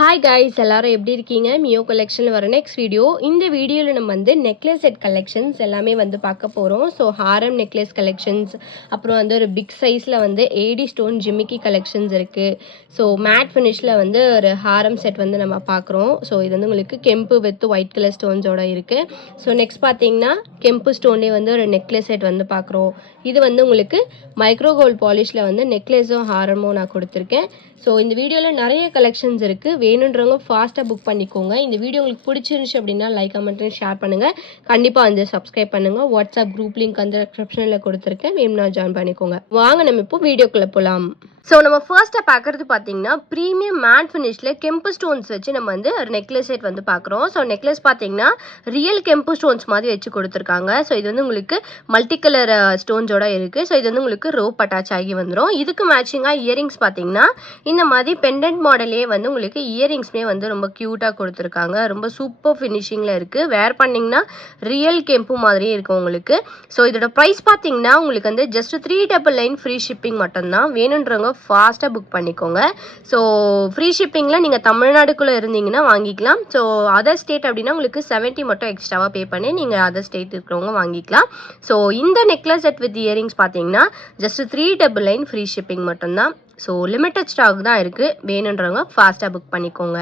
Hi guys எல்லாரும் எப்படி இருக்கீங்க? மியோ கலெக்ஷனில் வர நெக்ஸ்ட் வீடியோ இந்த வீடியோவில் நம்ம வந்து நெக்லஸ் செட் கலெக்ஷன்ஸ் எல்லாமே வந்து பார்க்க போகிறோம் ஸோ ஹாரம் நெக்லஸ் கலெக்ஷன்ஸ் அப்புறம் வந்து ஒரு பிக் சைஸில் வந்து ஏடி ஸ்டோன் ஜிமிக்கி கலெக்ஷன்ஸ் இருக்குது ஸோ மேட் ஃபினிஷில் வந்து ஒரு ஹாரம் செட் வந்து நம்ம பார்க்குறோம். ஸோ இது வந்து உங்களுக்கு கெம்பு வித் ஒயிட் கலர் ஸ்டோன்ஸோட இருக்குது ஸோ நெக்ஸ்ட் பார்த்தீங்கன்னா கெம்பு ஸ்டோன்லேயே வந்து ஒரு நெக்லஸ் செட் வந்து பார்க்குறோம். இது வந்து உங்களுக்கு மைக்ரோ கோல்ட் பாலிஷில் வந்து நெக்லஸும் ஹாரமும் நான் கொடுத்துருக்கேன். ஸோ இந்த வீடியோவில் நிறைய கலெக்ஷன்ஸ் இருக்குது வேணுன்றவங்க ஃபாஸ்ட்டாக புக் பண்ணிக்கோங்க. இந்த வீடியோ உங்களுக்கு பிடிச்சிருந்துச்சு அப்படின்னா லைக் கமெண்ட் ஷேர் பண்ணுங்கள் கண்டிப்பாக வந்து சப்ஸ்கிரைப் பண்ணுங்கள் வாட்ஸ்அப் குரூப் லிங்க் வந்து டிஸ்கிரிப்ஷனில் கொடுத்துருக்கேன். வேணும்னா ஜாயின் பண்ணிக்கோங்க. வாங்க நம்ம இப்போ வீடியோக்குள்ளே போகலாம் ஸோ நம்ம ஃபர்ஸ்ட்டாக பார்க்குறது பார்த்தீங்கன்னா ப்ரீமியம் மேட் ஃபினிஷில் கெம்பு ஸ்டோன்ஸ் வச்சு நம்ம வந்து ஒரு நெக்லஸ் செட் வந்து பார்க்குறோம். ஸோ நெக்லஸ் பார்த்தீங்கன்னா ரியல் கெம்பு ஸ்டோன்ஸ் மாதிரி வச்சு கொடுத்துருக்காங்க. ஸோ இது வந்து உங்களுக்கு மல்டி கலர் ஸ்டோன்ஸோட இருக்குது ஸோ இது வந்து உங்களுக்கு ரோப் அட்டாச் ஆகி வந்துடும் இதுக்கு மேட்சிங்காக இயரிங்ஸ் பார்த்தீங்கன்னா இந்த மாதிரி பெண்டன்ட் மாடலே வந்து உங்களுக்கு இயரிங்ஸ்மே வந்து ரொம்ப க்யூட்டாக கொடுத்துருக்காங்க. ரொம்ப சூப்பர் ஃபினிஷிங்கில் இருக்குது வேர் பண்ணிங்கன்னா ரியல் கெம்பு மாதிரியே இருக்கும் உங்களுக்கு. ஸோ இதோட ப்ரைஸ் பார்த்தீங்கன்னா உங்களுக்கு வந்து just three double nine free shipping மட்டும்தான். வேணுன்றவங்க ஃபாஸ்ட்டாக புக் பண்ணிக்கோங்க. ஸோ ஃப்ரீ ஷிப்பிங்கில் நீங்கள் தமிழ்நாடுக்குள்ளே இருந்தீங்கன்னா வாங்கிக்கலாம். ஸோ அதர் ஸ்டேட் அப்படின்னா உங்களுக்கு செவன்ட்டி மட்டும் எக்ஸ்ட்ராவாக பே பண்ணி நீங்கள் அதர் ஸ்டேட் இருக்கிறவங்க வாங்கிக்கலாம். ஸோ இந்த நெக்லஸ் செட் வித் இயரிங்ஸ் பார்த்தீங்கன்னா just three double nine free shipping மட்டும்தான். ஸோ லிமிட்டட் ஸ்டாக் தான் இருக்குது வேணுன்றவங்க ஃபாஸ்ட்டாக புக் பண்ணிக்கோங்க.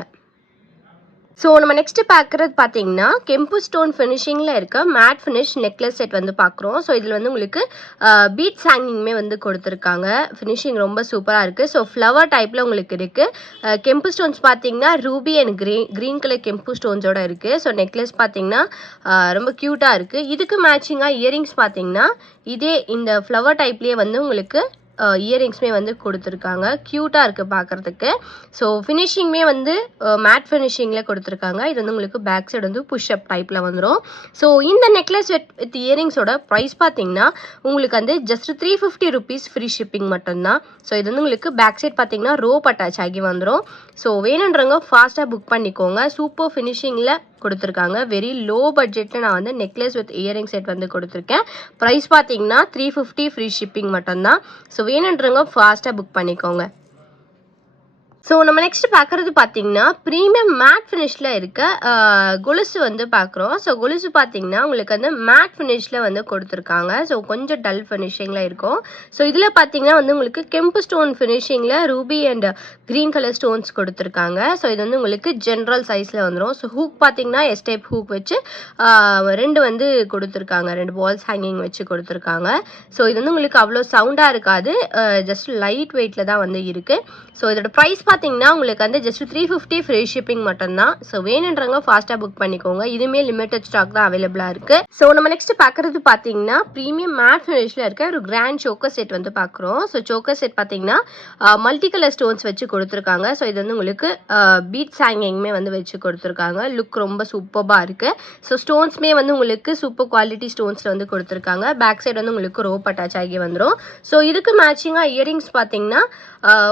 ஸோ நம்ம நெக்ஸ்ட் பார்க்குறது பார்த்தீங்கன்னா கெம்பு ஸ்டோன் ஃபினிஷிங்கில் இருக்க மேட் ஃபினிஷ் நெக்லஸ் செட் வந்து பார்க்குறோம். ஸோ இதில் வந்து உங்களுக்கு பீட்ஸ் ஹேங்கிங்குமே வந்து கொடுத்துருக்காங்க. ஃபினிஷிங் ரொம்ப சூப்பராக இருக்குது ஸோ ஃப்ளவர் டைப்பில் உங்களுக்கு இருக்குது கெம்பு ஸ்டோன்ஸ் பார்த்தீங்கன்னா ruby and green green colour கெம்பு ஸ்டோன்ஸோட இருக்குது ஸோ நெக்லஸ் பார்த்தீங்கன்னா ரொம்ப க்யூட்டாக இருக்குது இதுக்கு மேட்சிங்காக இயரிங்ஸ் பார்த்தீங்கன்னா இதே இந்த ஃப்ளவர் டைப்லேயே வந்து உங்களுக்கு இயரிங்ஸுமே வந்து கொடுத்துருக்காங்க. க்யூட்டாக இருக்குது பார்க்குறதுக்கு ஸோ ஃபினிஷிங்குமே வந்து மேட் ஃபினிஷிங்கில் கொடுத்துருக்காங்க. இது வந்து உங்களுக்கு பேக் சைடு வந்து புஷ் அப் டைப்பில் வந்துடும் ஸோ இந்த நெக்லஸ் வித் வித் இயரிங்ஸோட ப்ரைஸ் பார்த்தீங்கன்னா உங்களுக்கு வந்து just three fifty rupees free shipping மட்டும்தான். ஸோ இது வந்து உங்களுக்கு பேக் சைட் பார்த்தீங்கன்னா ரோப் அட்டாச் ஆகி வந்துடும் ஸோ வேணுன்றவங்க ஃபாஸ்ட்டாக புக் பண்ணிக்கோங்க. சூப்பர் ஃபினிஷிங்கில் கொடுத்துருக்காங்க. வெரி லோ பட்ஜெட்டில் நான் வந்து நெக்லஸ் வித் இயரிங் செட் வந்து கொடுத்துருக்கேன். ப்ரைஸ் பார்த்தீங்கன்னா த்ரீ ஃபிஃப்டி ஃப்ரீ ஷிப்பிங் மட்டும்தான். ஸோ வேணுன்றவங்க ஃபாஸ்ட்டாக புக் பண்ணிக்கோங்க. ஸோ நம்ம நெக்ஸ்ட் பார்க்குறது பார்த்தீங்கன்னா ப்ரீமியம் மேட் ஃபினிஷில் இருக்க கொலுசு வந்து பார்க்குறோம். ஸோ கொலுசு பார்த்தீங்கன்னா உங்களுக்கு வந்து மேட் ஃபினிஷில் வந்து கொடுத்துருக்காங்க. ஸோ கொஞ்சம் டல் ஃபினிஷிங்கில் இருக்கும். ஸோ இதில் பார்த்தீங்கன்னா வந்து உங்களுக்கு கெம்பு stone ஃபினிஷிங்கில் ruby and green colour stones கொடுத்துருக்காங்க. ஸோ இது வந்து உங்களுக்கு ஜென்ரல் சைஸில் வந்துடும் ஸோ ஹூக் பார்த்தீங்கன்னா எஸ் டைப் ஹூக் வச்சு ரெண்டு வந்து கொடுத்துருக்காங்க. ரெண்டு பால்ஸ் ஹேங்கிங் வச்சு கொடுத்துருக்காங்க. ஸோ இது வந்து உங்களுக்கு அவ்வளோ சவுண்டாக இருக்காது. ஜஸ்ட் லைட் வெயிட்டில் தான் வந்து இருக்குது ஸோ இதோட ப்ரைஸ் பார்த்தீங்கன்னா உங்களுக்கு வந்து just three fifty free shipping மட்டும்தான். ஸோ வேணுன்றவங்க ஃபாஸ்ட்டாக புக் பண்ணிக்கோங்க. இதுவுமே லிமிட்டட் ஸ்டாக் தான் அவைலபிளாக இருக்குது ஸோ நம்ம நெக்ஸ்ட் பார்க்குறது பார்த்தீங்கன்னா ப்ரீமியம் மேட் ஃபினிஷில் இருக்க ஒரு கிராண்ட் சோக்கர் செட் வந்து பார்க்குறோம் ஸோ சோக்கர் செட் பார்த்தீங்கன்னா மல்டி கலர் ஸ்டோன்ஸ் வச்சு கொடுத்துருக்காங்க. ஸோ இது வந்து உங்களுக்கு பீட்ஸ் ஹேங்கிங்குமே வந்து வச்சு கொடுத்துருக்காங்க. லுக் ரொம்ப சூப்பராக இருக்குது ஸோ ஸ்டோன்ஸ்மே வந்து உங்களுக்கு சூப்பர் குவாலிட்டி ஸ்டோன்ஸில் வந்து கொடுத்துருக்காங்க. பேக் சைடு வந்து உங்களுக்கு ரோப் அட்டாச் ஆகி வந்துடும் ஸோ இதுக்கு மேட்சிங்காக இயரிங்ஸ் பார்த்தீங்கன்னா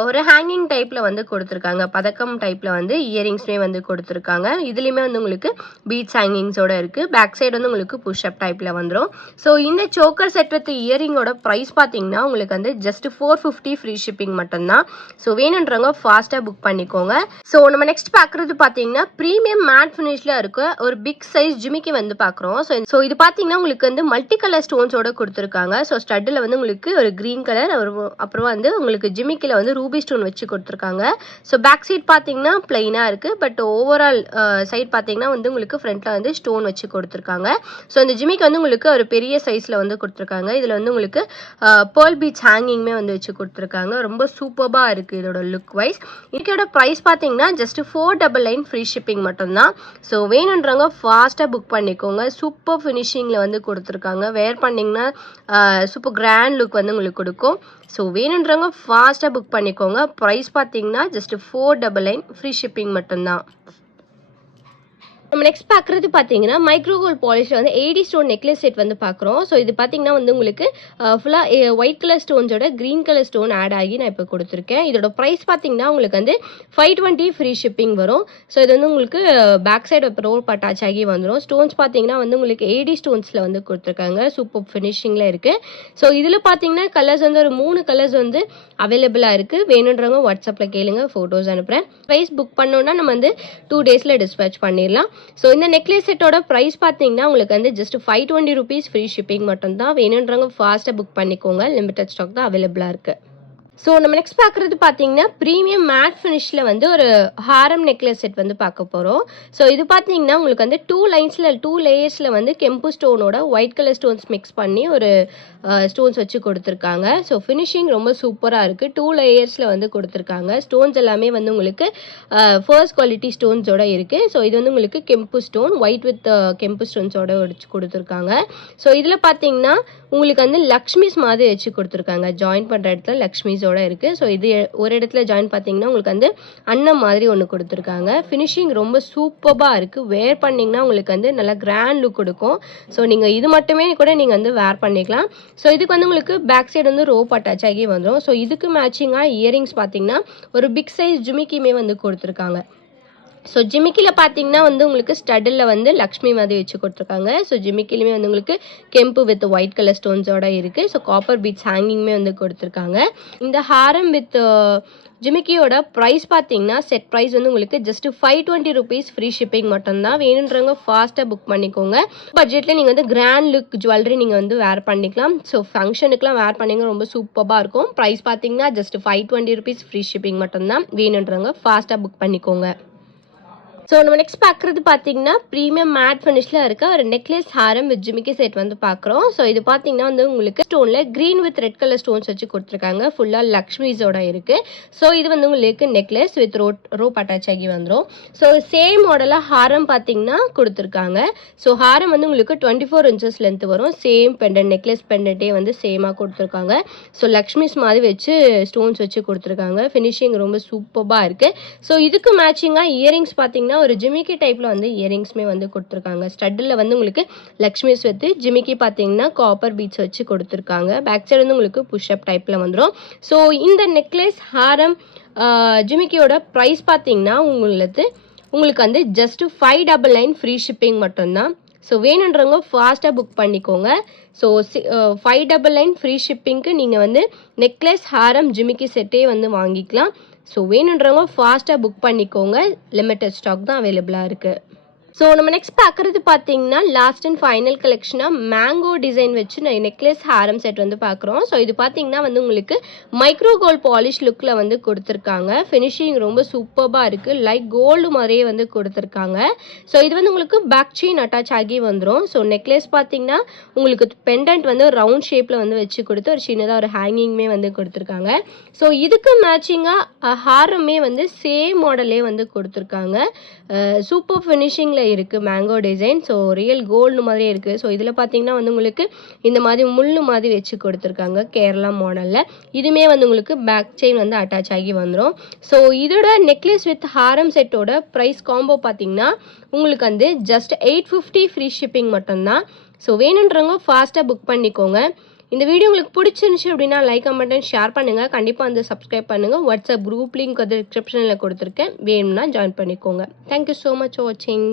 ஒரு ஹேங்கிங் டைப்பில் வந்து கொடுத்துருக்காங்க. பதக்கம் டைப்பில் வந்து இயரிங்ஸ்மே வந்து கொடுத்துருக்காங்க. இதுலேயுமே வந்து உங்களுக்கு பீட்ஸ் ஹேங்கிங்ஸோட இருக்குது பேக் சைடு வந்து உங்களுக்கு புஷ் அப் டைப்பில் வந்துடும் ஸோ இந்த சோக்கர் செட் வித் இயரிங்கோட ப்ரைஸ் பார்த்தீங்கன்னா உங்களுக்கு வந்து just four fifty free shipping மட்டும்தான். ஸோ வேணுன்றவங்க ஃபாஸ்ட்டாக புக் பண்ணிக்கோங்க. ஸோ நம்ம நெக்ஸ்ட் பார்க்குறது பார்த்தீங்கன்னா ப்ரீமியம் மேட் ஃபினிஷில் இருக்க ஒரு பிக் சைஸ் ஜிமிக்கி வந்து பார்க்குறோம் ஸோ ஸோ இது பார்த்தீங்கன்னா உங்களுக்கு வந்து மல்டி கலர் ஸ்டோன்ஸோட கொடுத்துருக்காங்க. ஸோ ஸ்டட்டில் வந்து உங்களுக்கு ஒரு க்ரீன் கலர் அப்புறம் வந்து உங்களுக்கு ஜிமிக்கில் வந்து ரூபி ஸ்டோன் வச்சு கொடுத்துருக்காங்க. ஸோ பேக் சைட் பார்த்தீங்கன்னா பிளெயினாக இருக்குது பட் ஓவரால் சைட் uh, பார்த்தீங்கன்னா வந்து உங்களுக்கு ஃப்ரண்ட்டில் வந்து ஸ்டோன் வச்சு கொடுத்துருக்காங்க. ஸோ இந்த ஜிமிக்கு வந்து உங்களுக்கு ஒரு பெரிய சைஸில் வந்து கொடுத்துருக்காங்க. இதில் வந்து உங்களுக்கு பேர்ல் பீச் ஹேங்கிங்குமே வந்து வச்சு கொடுத்துருக்காங்க. ரொம்ப சூப்பராக இருக்குது இதோட லுக் வைஸ் இதுக்கோட ப்ரைஸ் பார்த்தீங்கன்னா just four double nine free shipping மட்டும்தான். ஸோ வேணுன்றவங்க ஃபாஸ்ட்டாக புக் பண்ணிக்கோங்க. சூப்பர் ஃபினிஷிங்கில் வந்து கொடுத்துருக்காங்க. வேர் பண்ணிங்கன்னா சூப்பர் கிராண்ட் லுக் வந்து உங்களுக்கு கொடுக்கும். ஸோ வேணுன்றவங்க ஃபாஸ்ட்டாக புக் பண்ணிக்கோங்க. ப்ரைஸ் பார்த்தீங்கன்னா just four double nine free shipping மட்டும்தான். நம்ம நெக்ஸ்ட் பார்க்குறது பார்த்தீங்கன்னா மைக்ரோகோல் பாலிஷில் வந்து ஏடி ஸ்டோன் நெக்லஸ் செட் வந்து பார்க்குறோம். ஸோ இது பார்த்தீங்கன்னா வந்து உங்களுக்கு ஃபுல்லாக ஒயிட் கலர் ஸ்டோன்ஸோட க்ரீன் கலர் ஸ்டோன் ஆட் ஆகி நான் இப்போ கொடுத்துருக்கேன். இதோட ப்ரைஸ் பார்த்தீங்கன்னா உங்களுக்கு வந்து ஃபைவ் டுவெண்ட்டி ஃப்ரீ ஷிப்பிங் வரும். ஸோ இது வந்து உங்களுக்கு பேக் சைடு ரோல் அட்டாச் ஆகி வந்துடும் ஸ்டோன்ஸ் பார்த்தீங்கன்னா வந்து உங்களுக்கு ஏடி ஸ்டோன்ஸில் வந்து கொடுத்துருக்காங்க. சூப்பர் ஃபினிஷிங்கில் இருக்குது ஸோ இதில் பார்த்தீங்கன்னா கலர்ஸ் வந்து ஒரு மூணு கலர்ஸ் வந்து அவைலபிளாக இருக்குது வேணுன்றவங்க வாட்ஸ்அப்பில் கேளுங்க ஃபோட்டோஸ் அனுப்புகிறேன் ப்ரைஸ் புக் பண்ணோன்னா நம்ம வந்து டூ டேஸில் டிஸ்பேச் பண்ணிடலாம். ஸோ இந்த நெக்லஸ் செட்டோட ப்ரைஸ் பார்த்தீங்கன்னா உங்களுக்கு வந்து just five twenty rupees free shipping மட்டும் தான் வேணுன்றவங்க ஃபாஸ்ட்டாக புக் பண்ணிக்கோங்க. லிமிட்டட் ஸ்டாக் தான் அவைலபிளாக இருக்குது ஸோ நம்ம நெக்ஸ்ட் பார்க்குறது பார்த்தீங்கன்னா ப்ரீமியம் மேட் ஃபினிஷில் வந்து ஒரு ஹாரம் நெக்லஸ் செட் வந்து பார்க்க போகிறோம் ஸோ இது பார்த்தீங்கன்னா உங்களுக்கு வந்து டூ லைன்ஸில் டூ லேயர்ஸில் வந்து கெம்பு ஸ்டோனோட ஒயிட் கலர் ஸ்டோன்ஸ் மிக்ஸ் பண்ணி ஒரு ஸ்டோன்ஸ் வச்சு கொடுத்துருக்காங்க. ஸோ ஃபினிஷிங் ரொம்ப சூப்பராக இருக்குது டூ லேயர்ஸில் வந்து கொடுத்துருக்காங்க. ஸ்டோன்ஸ் எல்லாமே வந்து உங்களுக்கு ஃபர்ஸ்ட் குவாலிட்டி ஸ்டோன்ஸோட இருக்குது ஸோ இது வந்து உங்களுக்கு கெம்பு ஸ்டோன் ஒயிட் வித் கெம்பு ஸ்டோன்ஸோட வச்சு கொடுத்துருக்காங்க. ஸோ இதில் பார்த்தீங்கன்னா உங்களுக்கு வந்து லக்ஷ்மிஸ் மாதிரி வச்சு கொடுத்துருக்காங்க. ஜாயின் பண்ணுற இடத்துல லக்ஷ்மிஸோட இருக்குது ஸோ இது ஒரு இடத்துல ஜாயின் பார்த்தீங்கன்னா உங்களுக்கு வந்து அன்னம் மாதிரி ஒன்று கொடுத்துருக்காங்க. ஃபினிஷிங் ரொம்ப சூப்பராக இருக்குது வேர் பண்ணிங்கன்னா உங்களுக்கு வந்து நல்லா கிராண்ட் லுக் கொடுக்கும். ஸோ நீங்கள் இது மட்டுமே கூட நீங்கள் வந்து வேர் பண்ணிக்கலாம். ஸோ இதுக்கு வந்து உங்களுக்கு பேக் சைடு வந்து ரோப் அட்டாச் ஆகி வந்துடும் ஸோ இதுக்கு மேட்சிங்காக இயரிங்ஸ் பார்த்தீங்கன்னா ஒரு பிக் சைஸ் ஜுமிக்கியுமே வந்து கொடுத்துருக்காங்க. ஸோ ஜிமிக்கியில் பார்த்தீங்கன்னா வந்து உங்களுக்கு ஸ்டடில் வந்து லக்ஷ்மி மாதிரி வச்சு கொடுத்துருக்காங்க. ஸோ ஜிமிக்கிலுமே வந்து உங்களுக்கு கெம்பு வித் ஒயிட் கலர் ஸ்டோன்ஸோட இருக்குது ஸோ காப்பர் பீட்ஸ் ஹேங்கிங்குமே வந்து கொடுத்துருக்காங்க. இந்த ஹாரம் வித் ஜிமிக்கியோட ப்ரைஸ் பார்த்தீங்கன்னா செட் ப்ரைஸ் வந்து உங்களுக்கு just five twenty rupees free shipping மட்டும்தான். வேணுன்றவங்க ஃபாஸ்ட்டாக புக் பண்ணிக்கோங்க. பட்ஜெட்டில் நீங்கள் வந்து கிராண்ட் லுக் ஜுவல்லரி நீங்கள் வந்து வேர் பண்ணிக்கலாம். ஸோ ஃபங்க்ஷனுக்குலாம் வேர் பண்ணிங்க ரொம்ப சூப்பராக இருக்கும். ப்ரைஸ் பார்த்தீங்கன்னா just five twenty rupees free shipping மட்டும்தான். வேணுன்றவங்க ஃபாஸ்ட்டாக புக் பண்ணிக்கோங்க. ஸோ நம்ம நெக்ஸ்ட் பார்க்குறது பார்த்தீங்கன்னா ப்ரீமியம் மேட் ஃபினிஷில் இருக்க ஒரு நெக்லஸ் ஹாரம் வித் ஜிமிக்கி செட் வந்து பார்க்குறோம். ஸோ இது பார்த்தீங்கன்னா வந்து உங்களுக்கு ஸ்டோனில் green with red colour stones வச்சு கொடுத்துருக்காங்க. ஃபுல்லாக லக்ஷ்மிஸோட இருக்குது ஸோ இது வந்து உங்களுக்கு necklace with road rope attach ஆகி வந்துடும் ஸோ சேம் மாடலாக ஹாரம் பார்த்தீங்கன்னா கொடுத்துருக்காங்க. ஸோ ஹாரம் வந்து உங்களுக்கு டுவெண்ட்டி ஃபோர் இன்ச்சஸ் லென்த் வரும் சேம் பெண்டன்ட் நெக்லஸ் பெண்டன்ட்டே வந்து சேமாக கொடுத்துருக்காங்க. ஸோ லக்ஷ்மிஸ் மாதிரி வச்சு ஸ்டோன்ஸ் வச்சு கொடுத்துருக்காங்க. ஃபினிஷிங் ரொம்ப சூப்பராக இருக்குது ஸோ இதுக்கு மேட்சிங்காக இயரிங்ஸ் பார்த்தீங்கன்னா ஒரு ஜிமிக்கி டைப்பில் வந்து இயரிங்ஸுமே வந்து கொடுத்துருக்காங்க. ஸ்டட்டில் வந்து உங்களுக்கு லக்ஷ்மி ஸ்வெத்து ஜிமிக்கி பார்த்தீங்கன்னா காப்பர் பீட்ஸ் வச்சு கொடுத்துருக்காங்க. பேக் சைடு வந்து உங்களுக்கு புஷ்அப் டைப்பில் வந்துடும் ஸோ இந்த நெக்லஸ் ஹாரம் ஜிமிக்கியோட ப்ரைஸ் பார்த்தீங்கன்னா உங்களுக்கு உங்களுக்கு வந்து just five double nine free shipping மட்டும்தான். ஸோ வேணுன்றவங்க ஃபாஸ்ட்டாக புக் பண்ணிக்கோங்க. So five double nine free ஷிப்பிங்க்கு நீங்கள் வந்து நெக்லஸ் ஹாரம் ஜிமிக்கி செட்டே வந்து வாங்கிக்கலாம். ஸோ வேணுன்றவங்க ஃபாஸ்ட்டாக புக் பண்ணிக்கோங்க. லிமிட்டட் ஸ்டாக் தான் அவைலபிளாக இருக்குது ஸோ நம்ம நெக்ஸ்ட் பார்க்குறது பார்த்தீங்கன்னா லாஸ்ட் அண்ட் ஃபைனல் கலெக்ஷனாக மேங்கோ டிசைன் வச்சு நான் நெக்லஸ் ஹாரம் செட் வந்து பார்க்குறோம். ஸோ இது பார்த்தீங்கன்னா வந்து உங்களுக்கு மைக்ரோ கோல்ட் பாலிஷ் லுக்கில் வந்து கொடுத்துருக்காங்க. ஃபினிஷிங் ரொம்ப சூப்பராக இருக்குது லைக் கோல்டு மாதிரியே வந்து கொடுத்துருக்காங்க. ஸோ இது வந்து உங்களுக்கு பேக் செயின் அட்டாச் ஆகி வந்துடும் ஸோ நெக்லஸ் பார்த்தீங்கன்னா உங்களுக்கு பெண்டன்ட் வந்து ரவுண்ட் ஷேப்பில் வந்து வச்சு கொடுத்து ஒரு சின்னதாக ஒரு ஹேங்கிங்குமே வந்து கொடுத்துருக்காங்க. ஸோ இதுக்கு மேட்சிங்காக ஹாரமே வந்து சேம் மாடலே வந்து கொடுத்துருக்காங்க. சூப்பர் ஃபினிஷிங்கில் இருக்குது mango design so real gold மாதிரியே இருக்குது ஸோ இதில் பார்த்தீங்கன்னா வந்து உங்களுக்கு இந்த மாதிரி முள் மாதிரி வச்சு கொடுத்துருக்காங்க கேரளா மாடலில் இதுவுமே வந்து உங்களுக்கு பேக் செயின் வந்து அட்டாச் ஆகி வந்துடும் ஸோ இதோட நெக்லஸ் வித் ஹாரம் செட்டோட ப்ரைஸ் காம்போ பார்த்தீங்கன்னா உங்களுக்கு வந்து just eight fifty free shipping மட்டும்தான். ஸோ வேணுன்றவங்க ஃபாஸ்ட்டாக புக் பண்ணிக்கோங்க. இந்த வீடியோ உங்களுக்கு பிடிச்சிருந்துச்சு அப்படின்னா லைக் கமெண்ட் ஷேர் பண்ணுங்கள் கண்டிப்பாக வந்து சப்ஸ்கிரைப் பண்ணுங்கள் வாட்ஸ்அப் குரூப் லிங்க் வந்து டிஸ்கிரிப்ஷனில் கொடுத்துருக்கேன். வேணும்னா ஜாயின் பண்ணிக்கோங்க. தேங்க்யூ ஸோ மச் ஃபார் வாட்சிங்